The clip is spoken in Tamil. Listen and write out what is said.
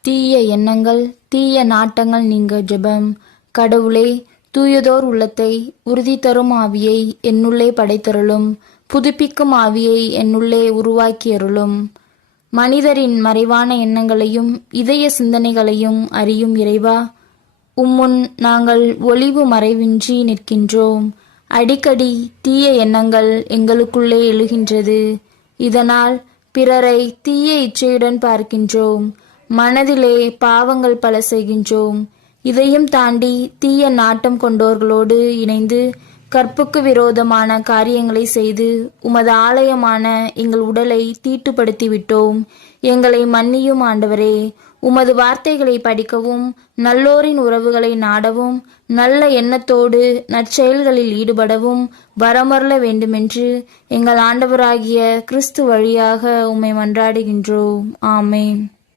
தீய எண்ணங்கள், தீய நாட்டங்கள் நீங்க ஜெபம். கடவுளே, தூயதோர் உள்ளத்தை, உறுதி தரும் ஆவியை என்னுள்ளே படைத்தருளும். புதுப்பிக்கும் ஆவியை என்னுள்ளே உருவாக்கியருளும். மனிதரின் மறைவான எண்ணங்களையும் இதய சிந்தனைகளையும் அறியும் இறைவா, உம்முன் நாங்கள் ஒளிவு மறைவின்றி நிற்கின்றோம். அடிக்கடி தீய எண்ணங்கள் எங்களுக்குள்ளே எழுகின்றது. இதனால் பிறரை தீய இச்சையுடன் பார்க்கின்றோம். மனதிலே பாவங்கள் பல செய்கின்றோம். இதையும் தாண்டி தீய நாட்டம் கொண்டோர்களோடு இணைந்து கற்புக்கு விரோதமான காரியங்களை செய்து உமது ஆலயமான எங்கள் உடலை தீட்டுப்படுத்திவிட்டோம். எங்களை மன்னியும் ஆண்டவரே. உமது வார்த்தைகளை படிக்கவும், நல்லோரின் உறவுகளை நாடவும், நல்ல எண்ணத்தோடு நற்செயல்களில் ஈடுபடவும் வரமருள வேண்டுமென்று எங்கள் ஆண்டவராகிய கிறிஸ்து வழியாக உம்மை மன்றாடுகின்றோம். ஆமேன்.